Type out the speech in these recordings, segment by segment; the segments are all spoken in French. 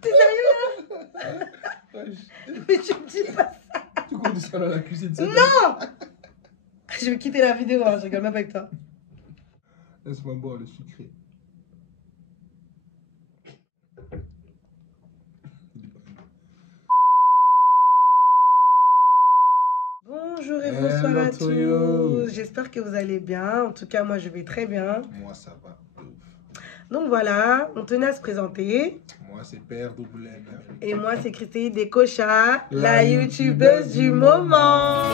T'es sérieux là? Mais tu me dis pas ça. Tu comptes ça dans la cuisine? Non. Je vais quitter la vidéo, hein, je rigole même avec toi. Laisse-moi boire le sucré. Bonjour et bonsoir à tous. J'espère que vous allez bien. En tout cas, moi, je vais très bien. Moi, ça va. Donc voilà, on tenait à se présenter. Moi, c'est Père Doublem. Et moi, c'est Christine Descocha, la youtubeuse du moment.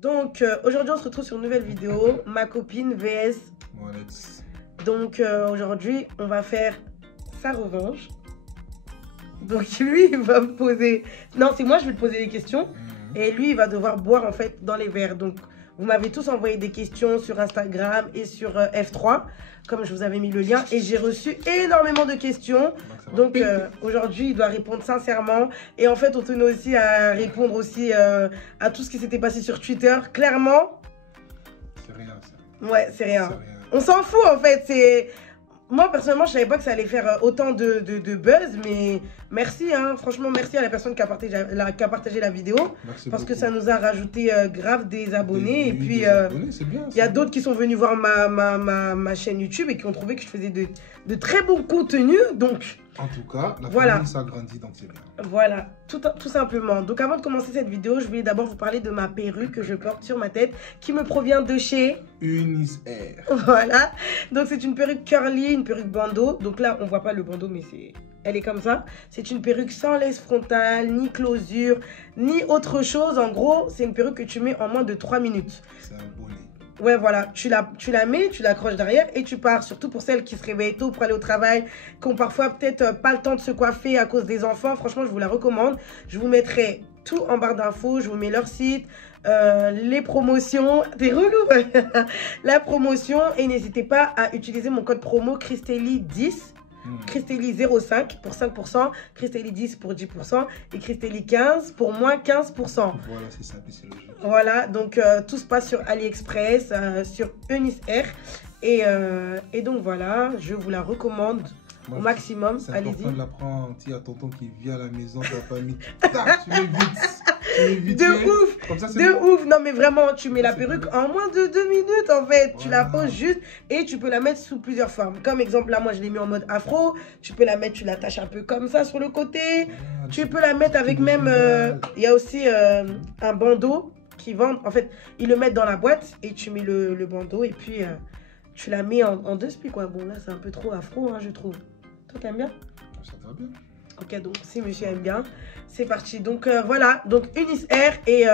Donc, aujourd'hui, on se retrouve sur une nouvelle vidéo. Ma copine vs. Mon ex. Donc, aujourd'hui, on va faire sa revanche. Donc, lui, il va me poser... Non, c'est moi, je vais te poser des questions. Et lui, il va devoir boire, en fait, dans les verres. Donc, vous m'avez tous envoyé des questions sur Instagram et sur F3, comme je vous avais mis le lien. Et j'ai reçu énormément de questions. Donc, aujourd'hui, il doit répondre sincèrement. Et en fait, on tenait aussi à répondre aussi à tout ce qui s'était passé sur Twitter. Clairement... C'est rien, ça. Ouais, c'est rien. On s'en fout, en fait. C'est... Moi, personnellement, je savais pas que ça allait faire autant de buzz, mais merci, hein. Franchement, merci à la personne qui a partagé la vidéo. Merci parce beaucoup. que ça nous a rajouté grave des abonnés. Et puis, c'est bien. Il y a d'autres qui sont venus voir ma chaîne YouTube et qui ont trouvé que je faisais de très bons contenus. Donc, en tout cas, la famille s'agrandit, donc c'est bien. Voilà, tout simplement. Donc, avant de commencer cette vidéo, je voulais d'abord vous parler de ma perruque que je porte sur ma tête, qui me provient de chez... Unis Air. Voilà. Donc, c'est une perruque curly, une perruque bandeau. Donc là, on voit pas le bandeau, mais elle est comme ça. C'est une perruque sans laisse frontale, ni closure, ni autre chose. En gros, c'est une perruque que tu mets en moins de 3 minutes. C'est un bonnet. Ouais, voilà, tu la mets, tu l'accroches derrière et tu pars. Surtout pour celles qui se réveillent tôt pour aller au travail, qui ont parfois peut-être pas le temps de se coiffer à cause des enfants. Franchement, je vous la recommande. Je vous mettrai tout en barre d'infos. Je vous mets leur site, les promotions. T'es relou. La promotion. Et n'hésitez pas à utiliser mon code promo Christely10. Christely 05 pour 5%, Christely 10 pour 10% et Christely 15 pour moins 15%. Voilà, c'est simple, c'est logique. Voilà, donc tout se passe sur AliExpress, sur Unis Air. Et donc voilà, je vous la recommande au maximum. Allez-y. C'est important de la prendre. Il y a tonton qui vient à la maison, ta famille. Tac, tu l'évites. De ouf, comme ça, de ouf. Non mais vraiment, tu mets la perruque en moins de 2 minutes en fait. Tu la poses juste et tu peux la mettre sous plusieurs formes. Comme exemple là, moi je l'ai mis en mode afro. Tu peux la mettre, tu l'attaches un peu comme ça sur le côté. Tu peux la mettre avec même, il y a aussi un bandeau qui vendent. En fait, ils le mettent dans la boîte et tu mets le bandeau et puis tu la mets en deux spies quoi. Bon là c'est un peu trop afro hein, je trouve. Toi t'aimes bien? Ça va bien. Ok, donc si monsieur aime bien, c'est parti. Donc voilà, donc Unis Air et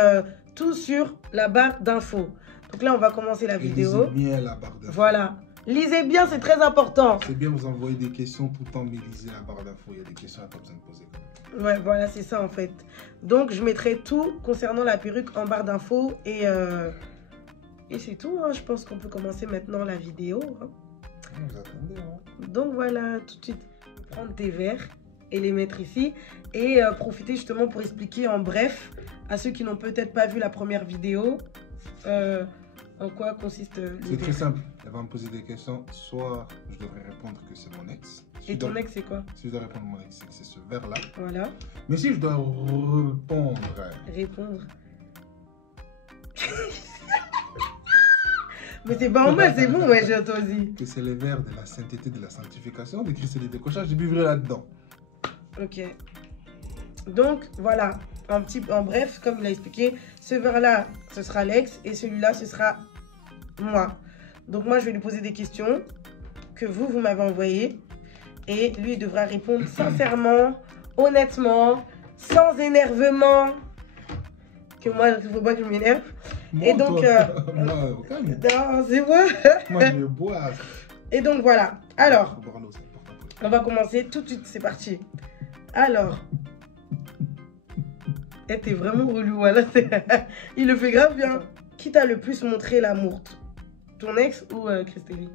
tout sur la barre d'infos. Donc là, on va commencer la vidéo. Lisez bien la barre d'infos. Voilà. Lisez bien, c'est très important. C'est bien, vous envoyez des questions tout le temps, mais lisez la barre d'infos. Il y a des questions à pas besoin de poser quand même. Ouais, voilà, c'est ça en fait. Donc je mettrai tout concernant la perruque en barre d'infos et c'est tout. Hein. Je pense qu'on peut commencer maintenant la vidéo. Hein. Vous attendez, hein. Donc voilà, tout de suite, prendre tes verres et les mettre ici et profiter justement pour expliquer en bref à ceux qui n'ont peut-être pas vu la première vidéo en quoi consiste c'est très simple. Elle va me poser des questions. Soit je devrais répondre que c'est mon ex. Et ton ex c'est quoi? Si je dois répondre mon ex, c'est ce verre là. Voilà. Mais si je dois répondre. Mais c'est pas en mal, c'est bon, ouais, j'ai entendu. Que c'est les verres de la sainteté, de la sanctification, de Christely Descocha, je buvrai là-dedans. Ok. Donc, voilà. En bref, comme il a expliqué, ce verre-là, ce sera l'ex et celui-là, ce sera moi. Donc, moi, je vais lui poser des questions que vous m'avez envoyées. Et lui, il devra répondre sincèrement, honnêtement, sans énervement. Que moi, il ne faut pas que je m'énerve. Et donc, moi, non, c'est moi. Moi, je bois. Et donc, voilà. Alors, on va commencer tout de suite. C'est parti. Alors, t'es vraiment relou. Voilà. Il le fait grave bien. Qui t'a le plus montré l'amour? Ton ex ou Christely?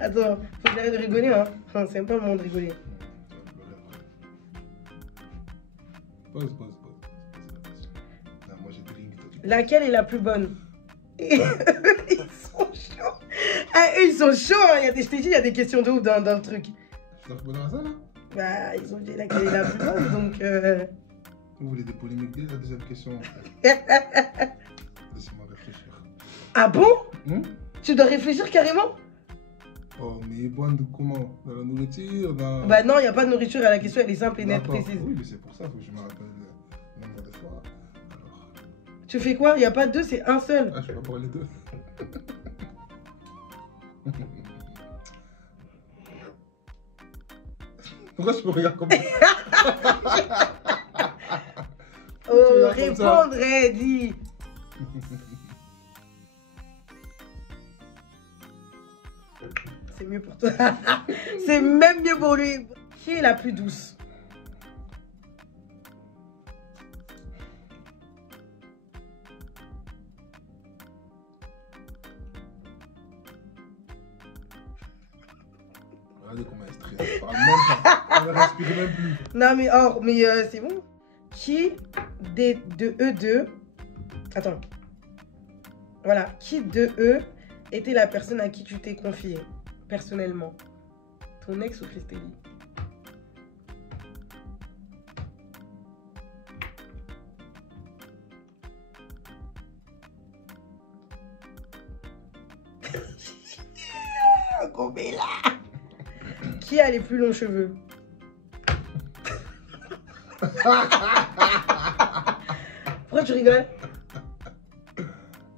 Attends, faut que j'arrête de rigoler. Hein. Enfin, c'est pas le moment de rigoler. Pause. Non, moi j'ai drink. Toi, tu... Laquelle est la plus bonne? Ils sont chauds. Ah, eux, ils sont chauds. Hein. Je t'ai dit, il y a des questions de ouf dans le truc. Je suis répondre à ça là? Bah, ils ont dit laquelle est la plus bonne, donc... Vous voulez des polémiques dès la deuxième question? Laissez-moi réfléchir. Ah bon? Tu dois réfléchir carrément? Oh, mais bonne de comment? Dans la nourriture, dans... Bah non, il n'y a pas de nourriture à la question, elle est simple et nette, précise. Oui, mais c'est pour ça que je me rappelle le nombre de fois. Alors... Tu fais quoi? Il n'y a pas deux, c'est un seul. Ah, je peux pas boire les deux. Pourquoi je me regarde comme ça? Oh, répondre, dis. C'est mieux pour toi. C'est même mieux pour lui. Qui est la plus douce? Regardez comment elle stresse. Elle parle même pas. Elle ne respire même plus. Non, mais c'est bon. Qui de eux deux... Attends. Voilà. Qui de eux était la personne à qui tu t'es confié personnellement? Ton ex ou Christélie? Qui a les plus longs cheveux? Pourquoi tu rigoles?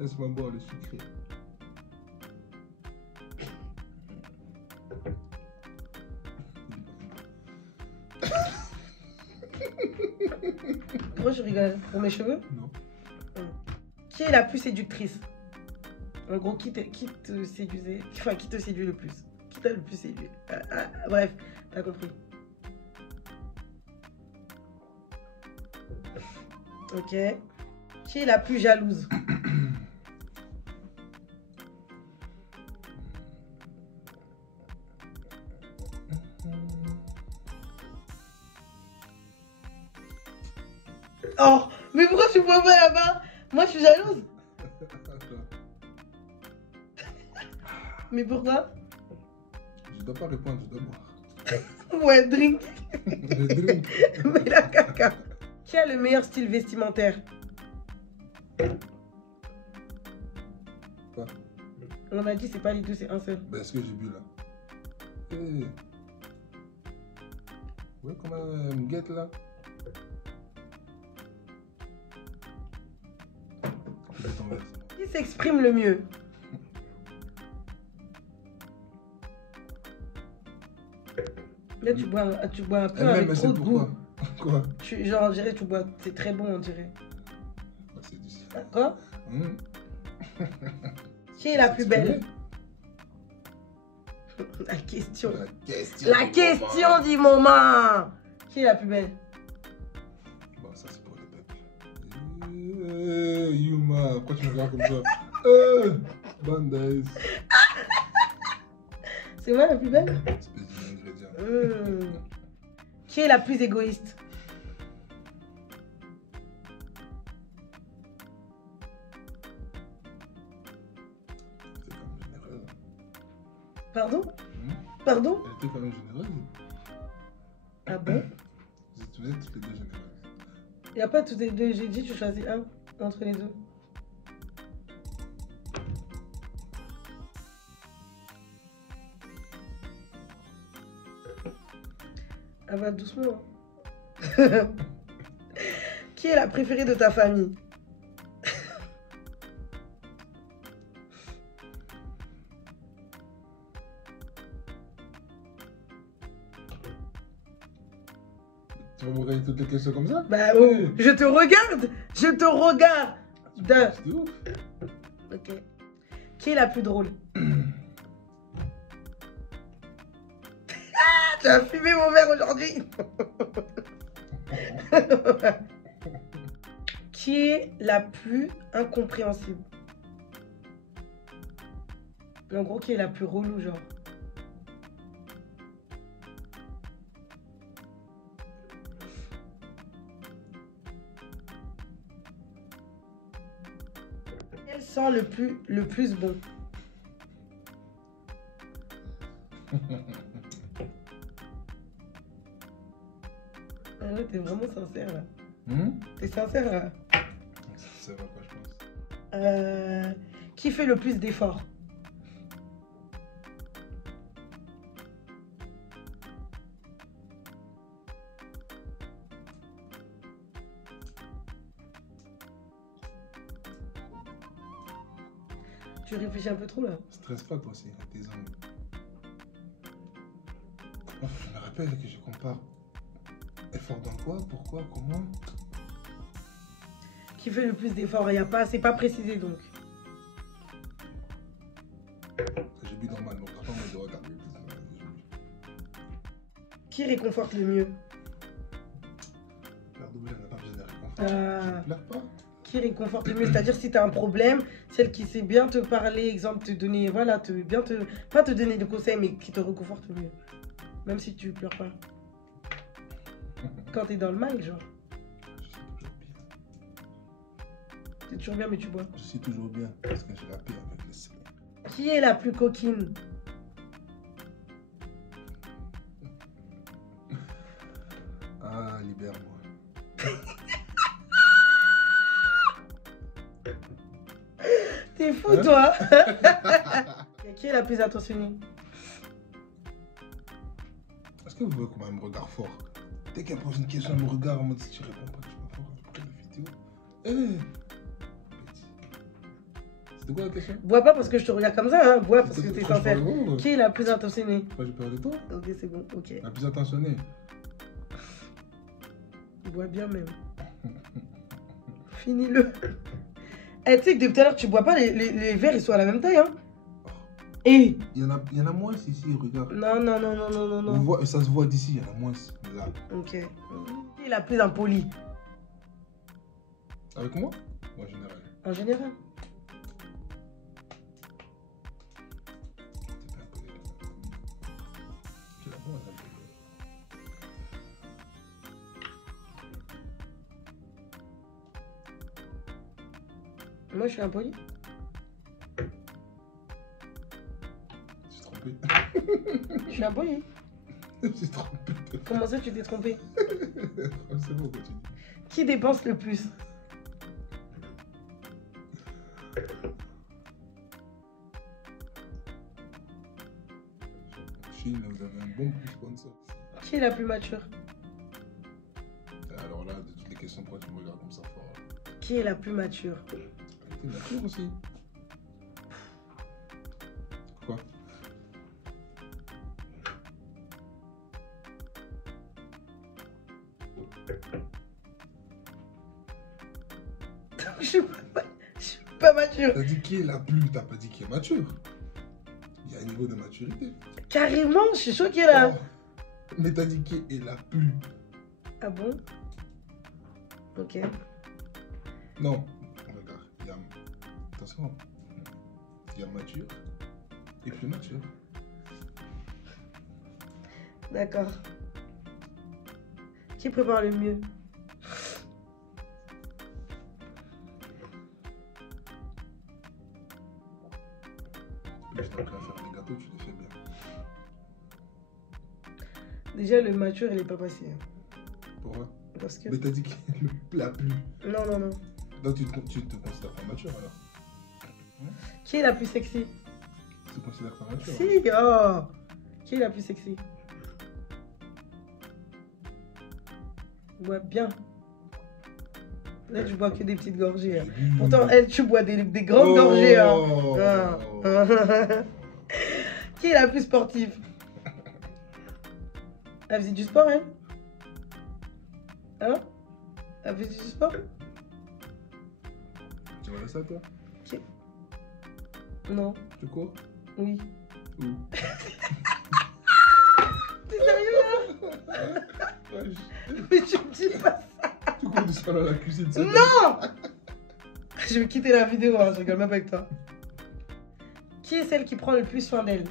Laisse-moi boire le sucré. Pourquoi tu rigoles? Pour mes cheveux? Non. Qui est la plus séductrice? En gros, qui te séduisait? Enfin, qui te séduit le plus? Qui t'a le plus séduit? Bref, t'as compris. Ok. Qui est la plus jalouse? Oh, mais pourquoi tu bois pas là-bas? Moi, je suis jalouse. Mais pourquoi? Je dois pas répondre, je dois boire. Ouais, drink. Je drink. Mais la caca. Qui a le meilleur style vestimentaire? Quoi? On a dit c'est pas les deux, c'est un seul. Ben, est-ce que j'ai bu là? Hey. Ouais, comment elle me guette là? Qui s'exprime le mieux? Là, tu bois un peu avec trop de goût. Quoi? Genre, on dirait, tu bois, c'est très bon, on dirait. C'est du... Quoi? Qui est la plus belle? La question. La question du moment. Qui est la plus belle? Bon, ça c'est pour le peuple. Yuma, pourquoi tu me regardes comme ça? Bandaise. C'est moi la plus belle? Espèce d'ingrédient. Qui est la plus égoïste? C'est quand même généreuse. Pardon? Pardon? Elle était quand même généreuse. Ah bon? Vous êtes toutes les deux généreuses. Il n'y a pas toutes les deux, j'ai dit tu choisis un entre les deux. Ah bah doucement. Qui est la préférée de ta famille? Tu vas me regarder toutes les questions comme ça? Bah oh, je te regarde. Je te regarde. C'est ouf. Ok. Qui est la plus drôle? Tu as fumé mon verre aujourd'hui. Qui est la plus incompréhensible? En gros, qui est la plus relou, genre? Elle sent le plus bon. Ah ouais, t'es vraiment sincère là. T'es sincère là. Ça va pas, je pense. Qui fait le plus d'efforts? Tu réfléchis un peu trop là. Stresse pas toi aussi, à tes angles. Oh, je me rappelle que je compare effort dans quoi, pourquoi, comment. Qui fait le plus d'efforts? Il y a pas, c'est pas précisé donc. J'ai bu normal, donc après moi je regarde. Qui réconforte le mieux? Père Doublé, on n'a pas besoin de réconfort. Je ne pleure pas. Qui réconforte le mieux? C'est-à-dire si tu as un problème, celle qui sait bien te parler, exemple, te donner, voilà, pas te donner des conseils, mais qui te réconforte le mieux. Même si tu pleures pas. Quand tu es dans le mal, genre. Je suis toujours bien. T'es toujours bien, mais tu bois. Je suis toujours bien parce que j'ai la paix avec le Seigneur. Qui est la plus coquine? Ah, libère-moi. T'es fou, toi. Qui est la plus attentionnée? Est-ce que vous voyez comment elle me regarde fort? Dès qu'elle pose une question, elle me regarde en mode si tu réponds pas, tu vas voir après la vidéo. C'était quoi la question? Bois pas parce que je te regarde comme ça, hein. Bois parce que t'es sincère. Oh. Qui est la plus attentionnée? J'ai peur de toi. Ok, c'est bon, ok. La plus attentionnée. Bois bien même. Finis-le. Eh, tu sais que depuis tout à l'heure, tu bois pas, les verres, ils sont à la même taille, hein. Et il y en a moins ici, regarde. Non. On voit, ça se voit d'ici, il y en a moins là. Ok. Qui est la plus impolie? Avec moi? En général. En général. Moi, je suis impoli. Je suis trompé. Je suis impoli. Je suis trompé. Comment ça, tu t'es trompé? C'est bon, continue. Qui dépense le plus? Chine, vous avez un bon sponsor. Qui est la plus mature? Alors là, de toutes les questions, pourquoi tu me regardes comme ça fort? Qui est la plus mature? T'es mature aussi. Quoi? Je suis pas mature. T'as dit qui est la plus, t'as pas dit qui est mature. Il y a un niveau de maturité. Carrément, je suis choquée là. Oh. Mais t'as dit qui est la plus. Ah bon? Ok. Non, regarde, il y a... Attention, il y a mature et plus mature. D'accord. Qui prépare le mieux? Je t'apprends à faire des gâteaux, tu les fais bien. Déjà, le mature, il est pas passé. Pourquoi? Parce que... Mais t'as dit qui est la plus. Non. Donc tu te considères pas mature alors? Qui est la plus sexy? Tu te considères pas mature? Si, oh! Qui est la plus sexy? Bois bien. Là, tu bois que des petites gorgées. Hein. Pourtant, elle, tu bois des grandes gorgées. Hein. Ah. Qui est la plus sportive? Elle faisait du sport, elle? Hein? Elle faisait du sport? Tu vois ça, toi? Qui... Non. Tu cours? Oui. Où? T'es sérieux, là? Mais tu me dis pas ça. Tu cours du salon à la cuisine, ça? Non! Je vais quitter la vidéo, hein, je rigole même avec toi. Qui est celle qui prend le plus soin d'elle?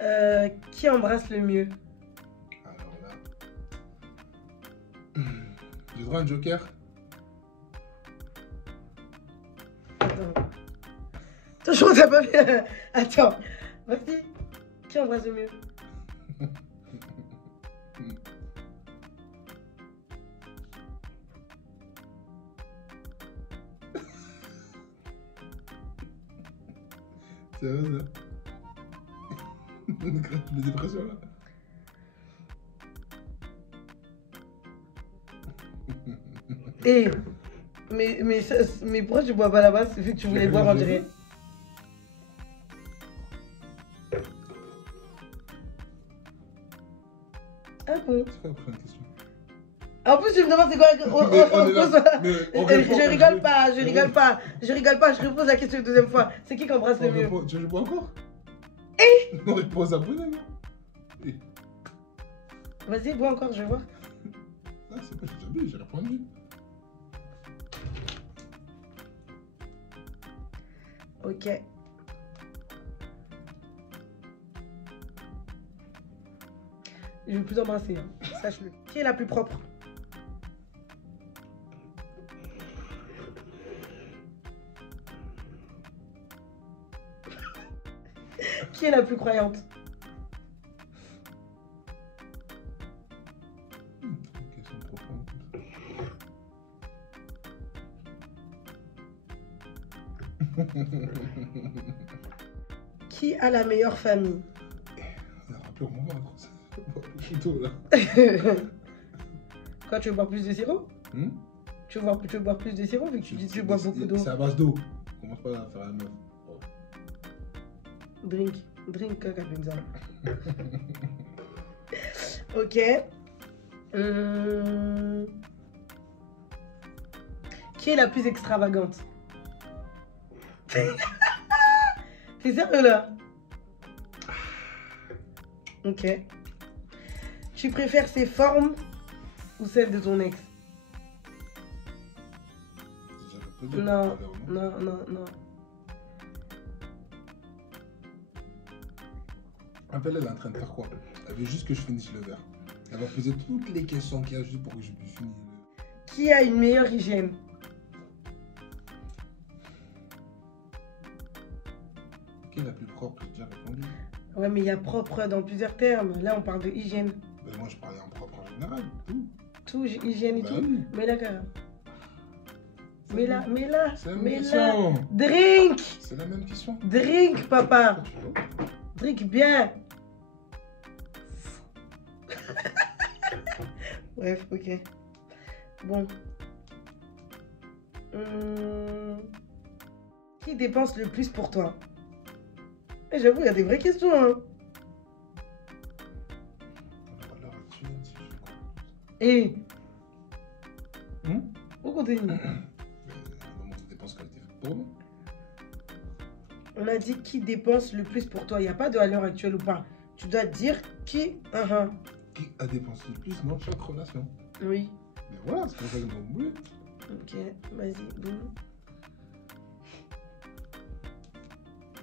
Ah, Qui embrasse le mieux? Ah, droit à un joker. Attends. Toujours, t'as pas fait. Attends. Vas-y. Qui embrasse le mieux? C'est vrai ça. De dépression là. Et mais pourquoi tu bois pas là-bas? C'est vu que tu voulais boire, on dirait. Ah bon? C'est quoi la prochaine question? En plus, tu me demandes c'est quoi? Je rigole pas, je rigole pas, je rigole pas, je repose la question une deuxième fois. C'est qui embrasse le mieux? Tu veux boire encore? Eh? Non, réponse après, non? Vas-y, bois encore, je vais voir. Ah, c'est pas, j'ai déjà bu, j'ai répondu. Ok. Je vais plus embrasser, hein. Sache-le. Qui est la plus propre? Qui est la plus croyante? Question profonde. Qui a la meilleure famille? Rappelez mon ventre. Plutôt là. Quoi, tu veux boire plus de sirop? Tu veux boire plus de sirop vu que tu dis que tu bois beaucoup d'eau? C'est à base d'eau. Commence pas à faire la meuf. Oh. Drink caca pizza. Ok. Qui est la plus extravagante? T'es sérieux là? Ok. Tu préfères ses formes ou celles de ton ex? Non. Appelle, elle est en train de faire quoi? Elle veut juste que je finisse le verre. Elle va poser toutes les questions qu'il y a juste pour que je puisse finir le... Qui a une meilleure hygiène? Qui est la plus propre? J'ai déjà répondu. Ouais, mais il y a propre dans plusieurs termes. Là, on parle de hygiène. Mais moi, je parlais en propre en général. Tout. Tout, hygiène et Bah tout. oui. Mais là, C'est la même mais là. question. Drink! C'est la même question. Drink, papa! Tu vois? Drink bien! Bref, ok. Bon. Qui dépense le plus pour toi? Eh, j'avoue, il y a des vraies questions, hein. Alors, à l'heure actuelle, si je fais quoi? Et où continue? Mais on demande de dépenses qualité pour nous. On a dit qui dépense le plus pour toi. Il n'y a pas de à l'heure actuelle ou pas. Tu dois dire qui. Qui a dépensé le plus dans chaque relation? Oui. Mais voilà, c'est comme ça que nous avons voulu. Ok, vas-y, boum.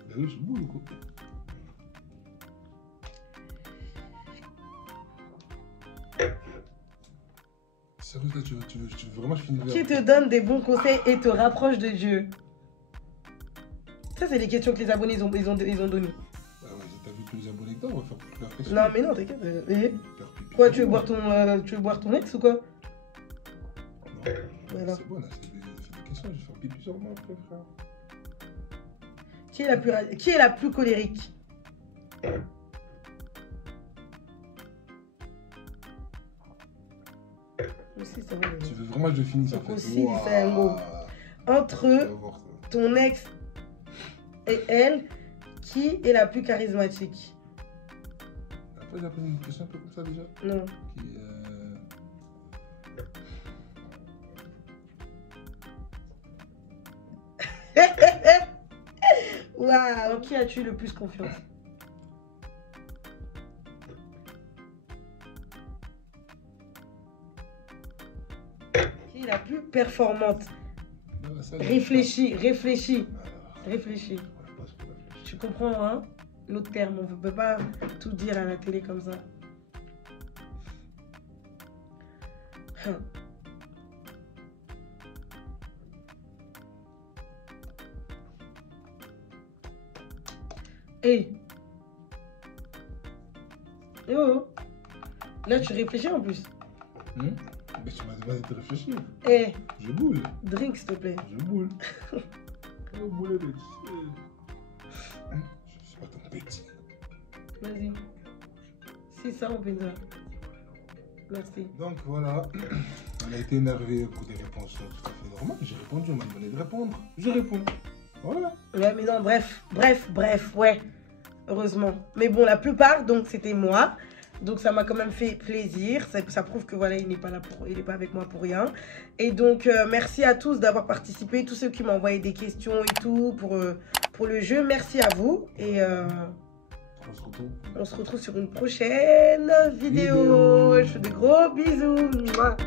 Ben oui, je boule, quoi. Sérieux, là, tu veux vraiment que je finisse le Qui verre? te donne des bons conseils et te rapproche de Dieu? Ça, c'est les questions que les abonnés ils ont données. Bah ouais, t'as vu tous les abonnés que t'as, on va faire toute la question. Non, mais non, t'inquiète. Faire pipi Quoi, sur tu veux moi. boire ton ex ou quoi? Non, Voilà. c'est bon, là, c'est des questions, je vais faire pipi sur moi après, frère. Qui est la plus colérique? Aussi, ça va. Tu veux vraiment que je finisse Donc après? aussi, c'est un mot. Entre Tu vas voir ça. ton ex et elle, qui est la plus charismatique? Après, j'ai posé une question un peu comme ça déjà. Non. Qui, Waouh, en qui as-tu le plus confiance? Qui est la plus performante? non, ça, Réfléchis. Alors, Réfléchis. on va pas se réfléchir. Tu comprends, hein? L'autre terme, on ne peut pas tout dire à la télé comme ça. Hey. Oh. Là, tu réfléchis en plus. Mais tu m'as demandé de réfléchir. Eh. Je boule. Drink, s'il te plaît. Je boule. Je boule, bitch. Je suis pas ton petit. Vas-y. C'est ça, on fait ça. Merci. Donc voilà, on a été énervé pour des réponses tout à fait normales. J'ai répondu, on m'a demandé de répondre. Je réponds. Voilà. Ouais, mais non, bref, ouais. Heureusement. Mais bon, la plupart, donc, c'était moi. Donc, ça m'a quand même fait plaisir. Ça prouve que voilà, il n'est pas là il n'est pas avec moi pour rien. Et donc, merci à tous d'avoir participé. Tous ceux qui m'ont envoyé des questions et tout pour le jeu. Merci à vous. Et on se retrouve sur une prochaine vidéo. Je fais de gros bisous. Mouah.